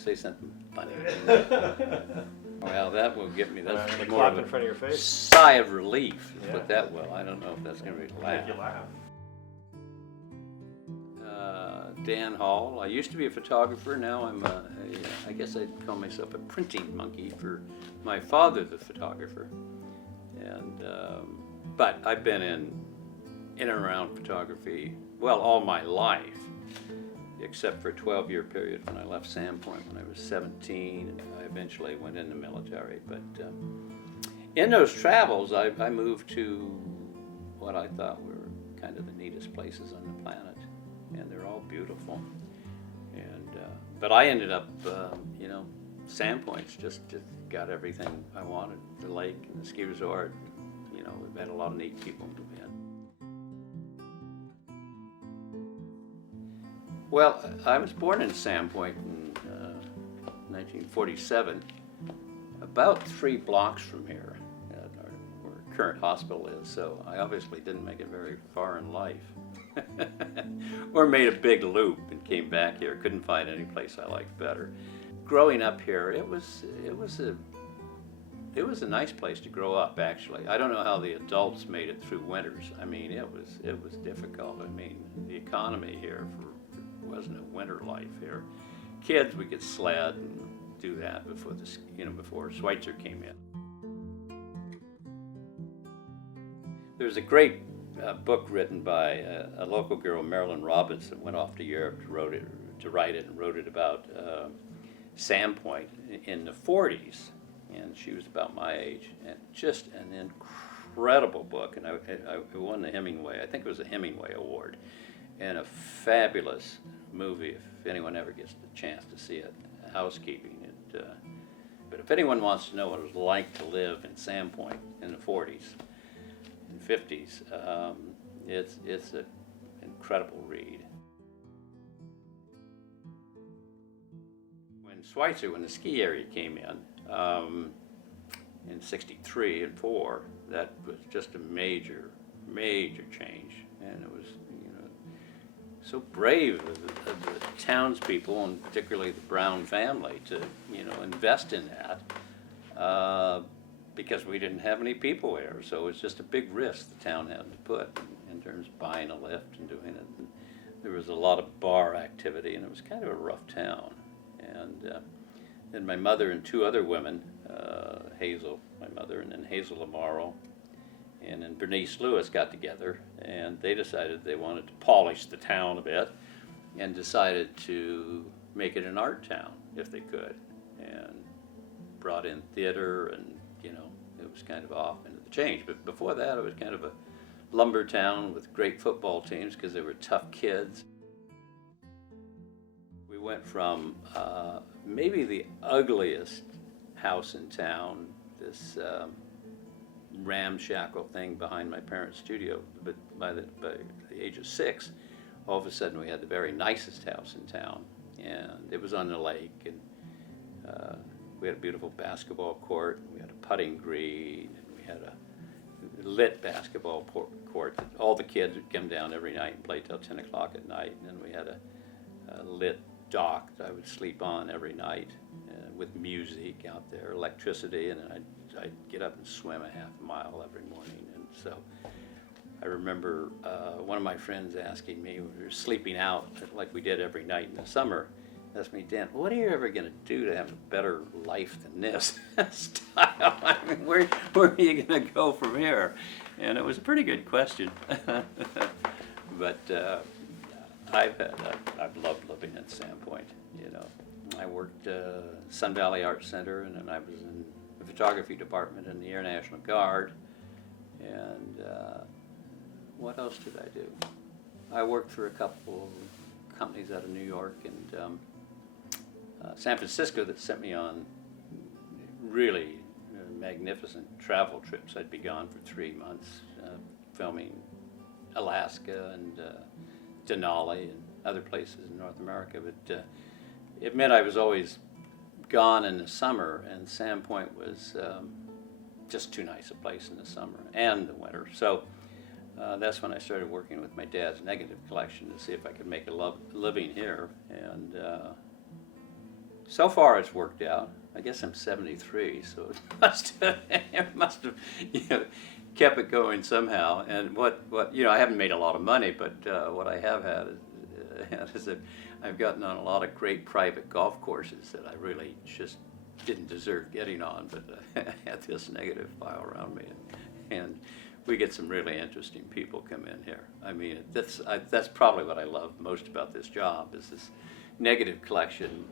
say something funny. Well, that will get me. That's more clap of in front of your a face. sigh of relief. Yeah. Put that well. I don't know if that's going to be a laugh. Make you laugh. Dan Hall. I used to be a photographer. Now I'm I guess I'd call myself a printing monkey for my father, the photographer. And but I've been in and around photography, well, all my life, except for a 12-year period when I left Sandpoint when I was 17, and I eventually went in the military. But in those travels, I moved to what I thought were kind of the neatest places on the planet, and they're all beautiful. And but I ended up, Sandpoint's just got everything I wanted: the lake and the ski resort. You know, we've had a lot of neat people move in. Well, I was born in Sandpoint in 1947, about 3 blocks from here, where our current hospital is, so I obviously didn't make it very far in life. Or made a big loop and came back here, couldn't find any place I liked better. Growing up here, it was a nice place to grow up, actually. I don't know how the adults made it through winters. I mean, it was difficult. I mean, the economy here wasn't a winter life here. Kids, we could sled and do that before Schweitzer came in. There's a great book written by a local girl, Marilyn Robbins, that went off to Europe to write it and wrote it about Sandpoint in the 40s, and she was about my age, and just an incredible book, and I won the Hemingway, I think it was a Hemingway Award, and a fabulous movie if anyone ever gets the chance to see it. Housekeeping. But if anyone wants to know what it was like to live in Sandpoint in the 40s and 50s, it's an incredible read. When the ski area came in 63 and 4, that was just a major change, and it was so brave of the townspeople, and particularly the Brown family, to invest in that because we didn't have any people there. So it's just a big risk the town had to put in terms of buying a lift and doing it. And there was a lot of bar activity, and it was kind of a rough town. And then my mother and 2 other women, Hazel, my mother, and then Hazel Amaro, and then Bernice Lewis got together, and they decided they wanted to polish the town a bit and decided to make it an art town if they could, and brought in theater, and it was kind of off into the change. But before that, it was kind of a lumber town with great football teams because they were tough kids. We went from maybe the ugliest house in town, this ramshackle thing behind my parents' studio, but by the age of 6, all of a sudden we had the very nicest house in town, and it was on the lake, and we had a beautiful basketball court, we had a putting green, and we had a lit basketball court that all the kids would come down every night and play till 10 o'clock at night, and then we had a lit dock that I would sleep on every night with music out there, electricity, and then I'd get up and swim a half a mile every morning. And so I remember one of my friends asking me, we were sleeping out like we did every night in the summer, asked me, Dan, what are you ever going to do to have a better life than this style? I mean, where are you going to go from here? And it was a pretty good question. But I've loved living at Sandpoint. I worked Sun Valley Art Center, and then I was in the photography department in the Air National Guard. And what else did I do? I worked for a couple companies out of New York and San Francisco that sent me on really magnificent travel trips. I'd be gone for 3 months filming Alaska and Denali and other places in North America. But it meant I was always gone in the summer, and Sandpoint was just too nice a place in the summer and the winter. So that's when I started working with my dad's negative collection to see if I could make a living here, and so far it's worked out. I guess I'm 73, so it must have kept it going somehow. And what I haven't made a lot of money, but what I have had is that I've gotten on a lot of great private golf courses that I really just didn't deserve getting on, but I had this negative file around me, and we get some really interesting people come in here. I mean, that's probably what I love most about this job, is this negative collection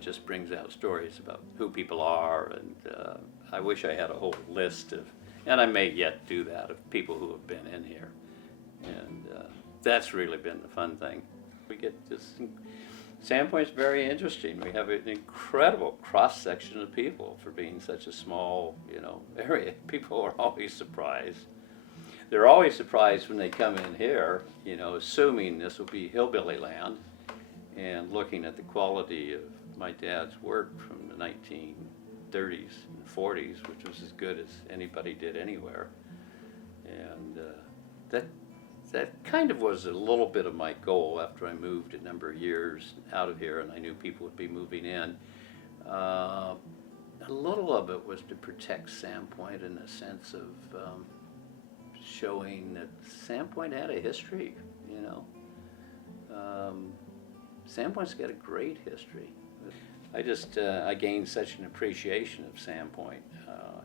just brings out stories about who people are, and I wish I had a whole list of, and I may yet do that, of people who have been in here, and that's really been the fun thing. We get this. Sandpoint's very interesting. We have an incredible cross-section of people for being such a small, area. People are always surprised. They're always surprised when they come in here, assuming this will be hillbilly land, and looking at the quality of my dad's work from the 1930s and 40s, which was as good as anybody did anywhere. And that kind of was a little bit of my goal after I moved a number of years out of here, and I knew people would be moving in. A little of it was to protect Sandpoint in the sense of showing that Sandpoint had a history, Sandpoint's got a great history. I gained such an appreciation of Sandpoint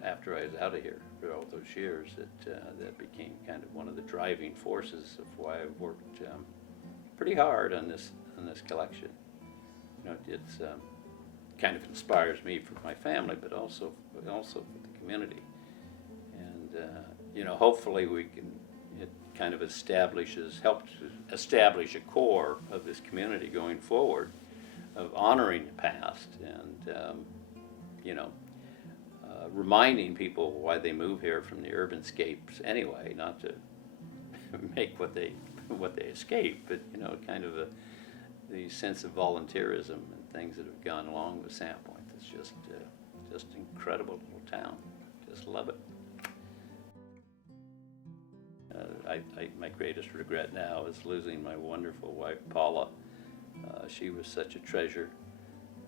after I was out of here for all those years that became kind of one of the driving forces of why I've worked pretty hard on this collection. It's kind of inspires me for my family, but also for the community. And hopefully it kind of helps establish a core of this community going forward, of honoring the past and reminding people why they move here from the urban scapes anyway, not to make what they escape, but kind of the sense of volunteerism and things that have gone along with Sandpoint. It's just incredible little town. Just love it. My greatest regret now is losing my wonderful wife, Paula. She was such a treasure.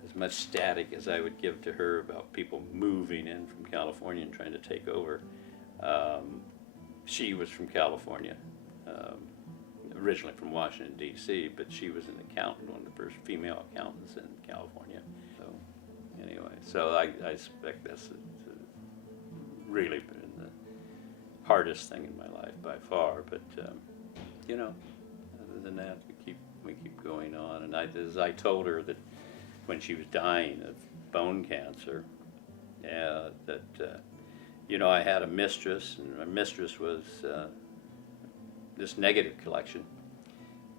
As much static as I would give to her about people moving in from California and trying to take over, she was from California, originally from Washington, D.C., but she was an accountant, one of the first female accountants in California. So anyway, I suspect that's really been the hardest thing in my life by far, but other than that, we keep going on. And as I told her that when she was dying of bone cancer, I had a mistress, and my mistress was this negative collection,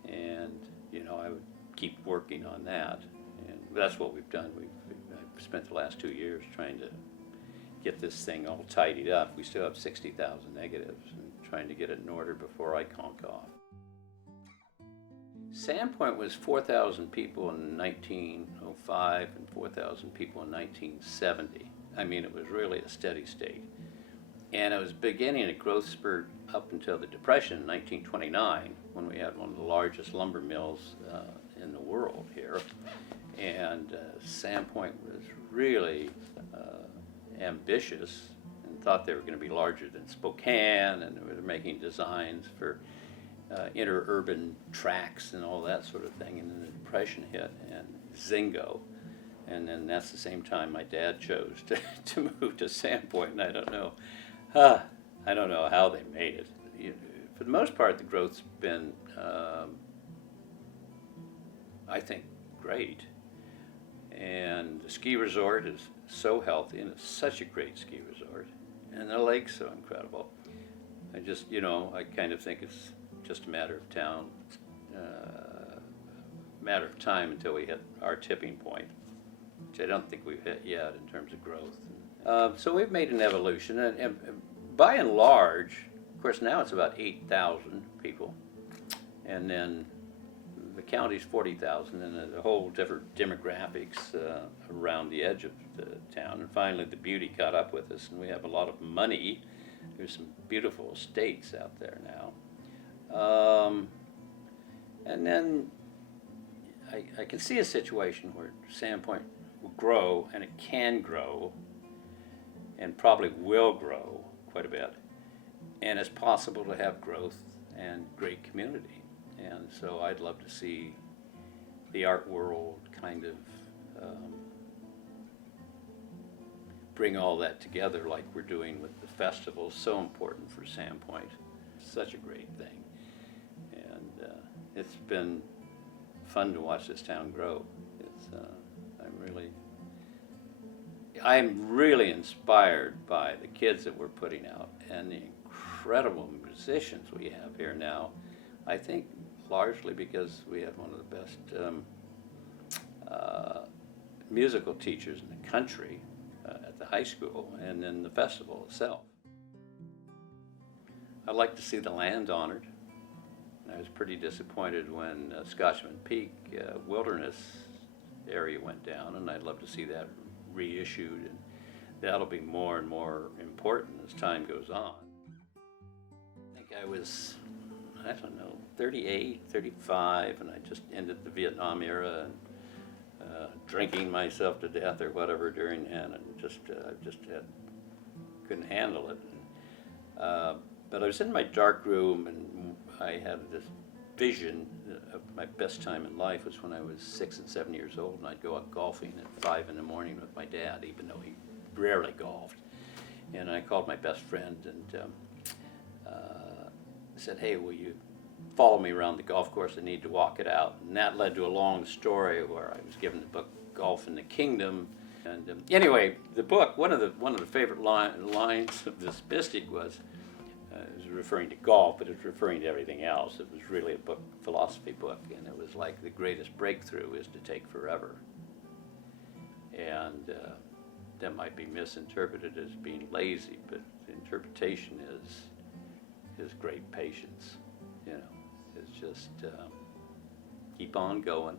and I would keep working on that, and that's what we've done. I've spent the last 2 years trying to get this thing all tidied up. We still have 60,000 negatives, and trying to get it in order before I conk off. Sandpoint was 4,000 people in 1905 and 4,000 people in 1970. I mean, it was really a steady state. And it was beginning a growth spurt up until the Depression in 1929, when we had one of the largest lumber mills in the world here. And Sandpoint was really ambitious and thought they were going to be larger than Spokane, and they were making designs for interurban tracks and all that sort of thing. And then the Depression hit, and zingo. And then that's the same time my dad chose to move to Sandpoint, and I don't know how they made it. For the most part, the growth's been, I think, great. And the ski resort is so healthy, and it's such a great ski resort. And the lake's so incredible. I just, I kind of think it's just a matter of time until we hit our tipping point, which I don't think we've hit yet in terms of growth. So we've made an evolution, and by and large, of course, now it's about 8,000 people, and then the county's 40,000, and there's a whole different demographics around the edge of the town. And finally, the beauty caught up with us, and we have a lot of money. There's some beautiful estates out there now. And then I can see a situation where Sandpoint will grow, and it can grow, and probably will grow quite a bit. And it's possible to have growth and great community. And so I'd love to see the art world kind of bring all that together like we're doing with the festival. So important for Sandpoint. Such a great thing. And it's been fun to watch this town grow. It's, I'm really inspired by the kids that we're putting out and the incredible musicians we have here now. I think largely because we have one of the best musical teachers in the country at the high school and in the festival itself. I'd like to see the land honored. I was pretty disappointed when Scotchman Peak Wilderness area went down, and I'd love to see that reissued, and that'll be more and more important as time goes on. I think I was, I don't know, 38, 35, and I just ended the Vietnam era and drinking myself to death or whatever during that, and couldn't handle it. But I was in my dark room, and I had this vision of my best time in life was when I was 6 and 7 years old, and I'd go out golfing at 5 in the morning with my dad, even though he rarely golfed. And I called my best friend and said, "Hey, will you follow me around the golf course? I need to walk it out." And that led to a long story where I was given the book Golf in the Kingdom. And anyway, the book, one of the favorite lines of this mystic was, it was referring to golf, but it was referring to everything else. It was really a book, philosophy book, and it was like the greatest breakthrough is to take forever. And that might be misinterpreted as being lazy, but the interpretation is great patience. You know, it's just keep on going,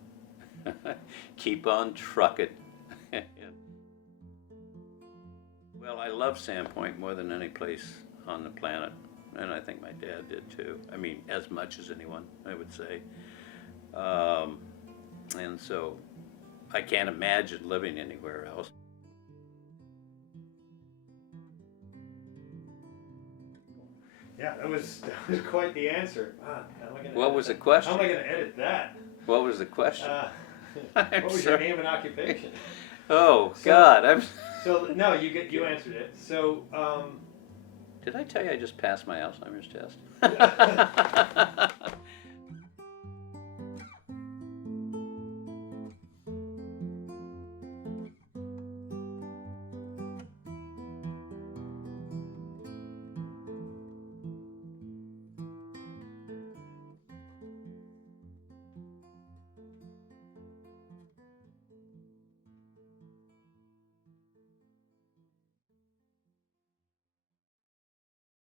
keep on trucking. Well, I love Sandpoint more than any place on the planet, and I think my dad did too. I mean, as much as anyone, I would say. And so I can't imagine living anywhere else. Yeah, that was quite the answer. Wow, What was the question? How am I going to edit that? What was the question? What was your name and occupation? Oh, God. So no, you answered it. So Did I tell you I just passed my Alzheimer's test?